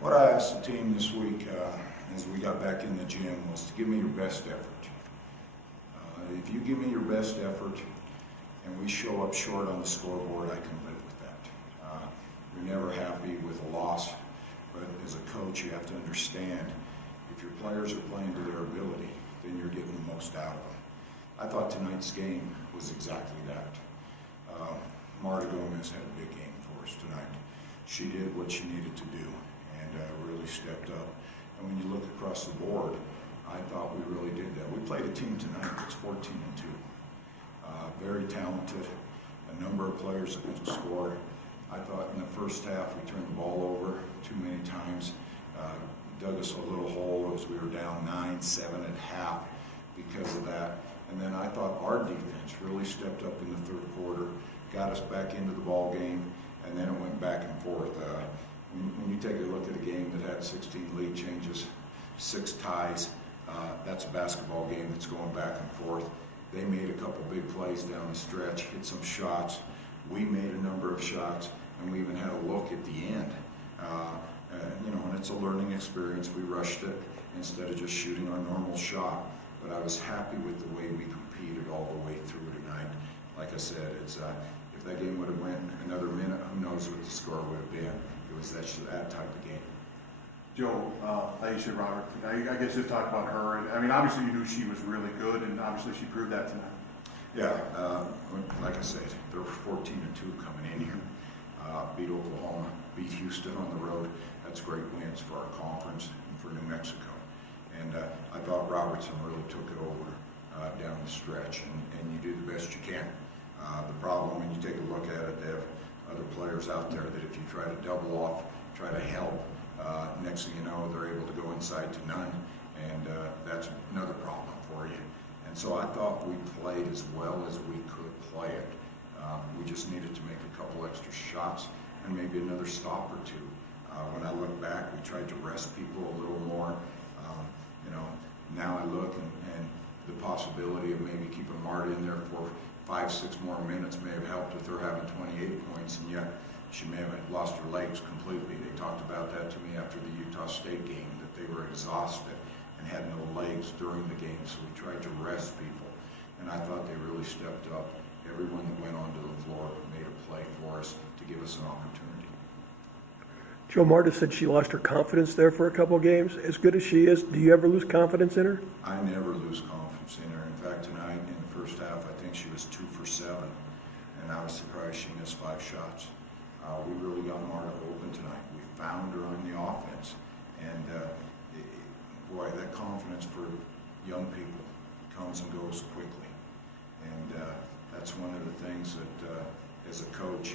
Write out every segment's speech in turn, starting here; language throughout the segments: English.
What I asked the team this week as we got back in the gym was to give me your best effort. If you give me your best effort and we show up short on the scoreboard, I can live with that. You're never happy with a loss, but as a coach you have to understand if your players are playing to their ability, then you're getting the most out of them. I thought tonight's game was exactly that. Marta Gomez had a big game for us tonight. She did what she needed to do and really stepped up. And when you look across the board, I thought we really did that. We played a team tonight that's 14-2. Very talented, a number of players that could score. I thought in the first half we turned the ball over too many times, dug us a little hole as we were down 9-7 at half because of that. And then I thought our defense really stepped up in the third quarter, got us back into the ball game, and then it went back and forth. When you take a look at a game that had 16 lead changes, 6 ties, that's a basketball game that's going back and forth. They made a couple big plays down the stretch, hit some shots. We made a number of shots, and we even had a look at the end. And it's a learning experience. We rushed it instead of just shooting our normal shot. But I was happy with the way we competed all the way through tonight. Like I said, it's if that game would have went another minute, who knows what the score would have been. It was that type of game. Joe, Aisha, Robert, I guess just talk about her. And I mean, obviously you knew she was really good, and obviously she proved that tonight. Yeah, like I said, they were 14-2 coming in here. Beat Oklahoma, beat Houston on the road. That's great wins for our conference and for New Mexico. And I thought Robertson really took it over down the stretch, and you do the best you can. The problem when you take a look at it, they have other players out there that if you try to double off, try to help, next thing you know, they're able to go inside to none, and that's another problem for you. And so I thought we played as well as we could play it. We just needed to make a couple extra shots and maybe another stop or two. When I look back, we tried to rest people a little more. Now I look and the possibility of maybe keeping Marta in there for 5-6 more minutes may have helped with her having 28 points, and yet she may have lost her legs completely. They talked about that to me after the Utah State game, that they were exhausted and had no legs during the game, so we tried to rest people. And I thought they really stepped up. Everyone that went onto the floor made a play for us to give us an opportunity. Joe, Marta said she lost her confidence there for a couple of games. As good as she is, do you ever lose confidence in her? I never lose confidence in her. In fact, tonight in the first half, I think she was 2 for 7, and I was surprised she missed 5 shots. We really got Marta open tonight. We found her on the offense, and boy, that confidence for young people comes and goes quickly. And that's one of the things that, as a coach,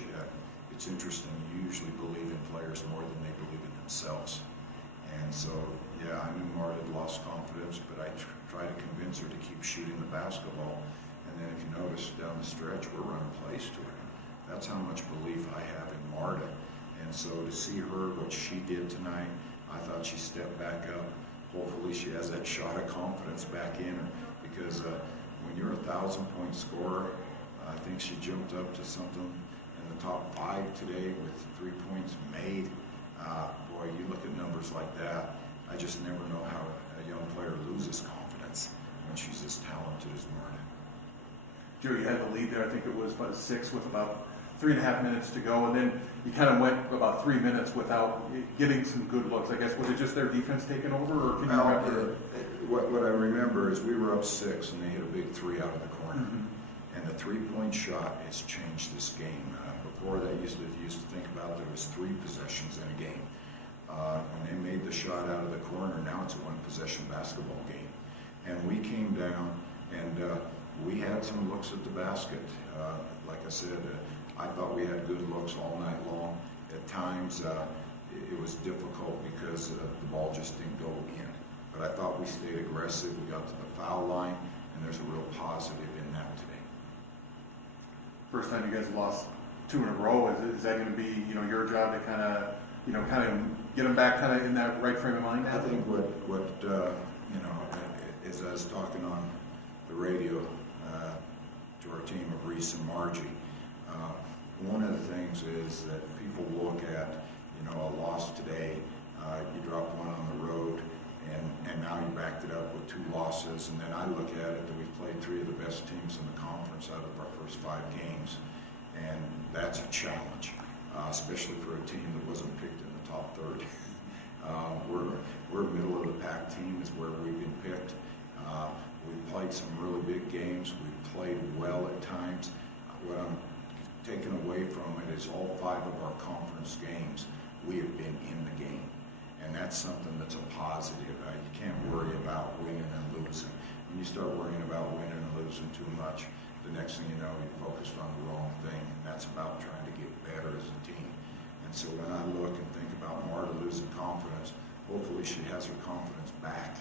it's interesting. You usually believe in players more than they believe in themselves. And so, yeah, I knew Marta had lost confidence, but I tried to convince her to keep shooting the basketball. And then if you notice down the stretch, we're running plays to her. That's how much belief I have in Marta. And so to see her, what she did tonight, I thought she stepped back up. Hopefully she has that shot of confidence back in her, because when you're a 1,000-point scorer, I think she jumped up to something in the top 5 today with 3 points made. Boy, you look at numbers like that, I just never know how a young player loses confidence when she's as talented as Marta. Joe, you had the lead there. I think it was about 6 with about 3.5 minutes to go, and then you kind of went about 3 minutes without getting some good looks. I guess, was it just their defense taking over, or can you remember? What I remember is we were up 6, and they hit a big 3 out of the corner. Mm-hmm. And the 3-point shot has changed this game. Before that, you used to think about there was 3 possessions in a game. When they made the shot out of the corner, now it's a 1-possession basketball game. And we came down, and we had some looks at the basket. Like I said, I thought we had good looks all night long. At times, it was difficult because the ball just didn't go in. But I thought we stayed aggressive. We got to the foul line, and there's a real positive in that today. First time you guys lost 2 in a row. Is that going to be, your job to kind of get them back kind of in that right frame of mind? I think what as I was talking on the radio to our team of Reese and Margie, one of the things is that people look at, a loss today You dropped one on the road, and now you backed it up with 2 losses. And then I look at it that we've played 3 of the best teams in the conference out of our first 5 games, and that's a challenge, especially for a team that wasn't picked in the top 30. We're a middle of the pack team is where we've been picked. We've played some really big games. We've played well at times. What I'm taking away from it is all 5 of our conference games, we have been in the game. And that's something that's a positive. You can't worry about winning and losing. When you start worrying about winning and losing too much, the next thing you know, you're focused on the wrong thing. And that's about trying to get better as a team. And so when I look and think about Marta losing confidence, hopefully she has her confidence back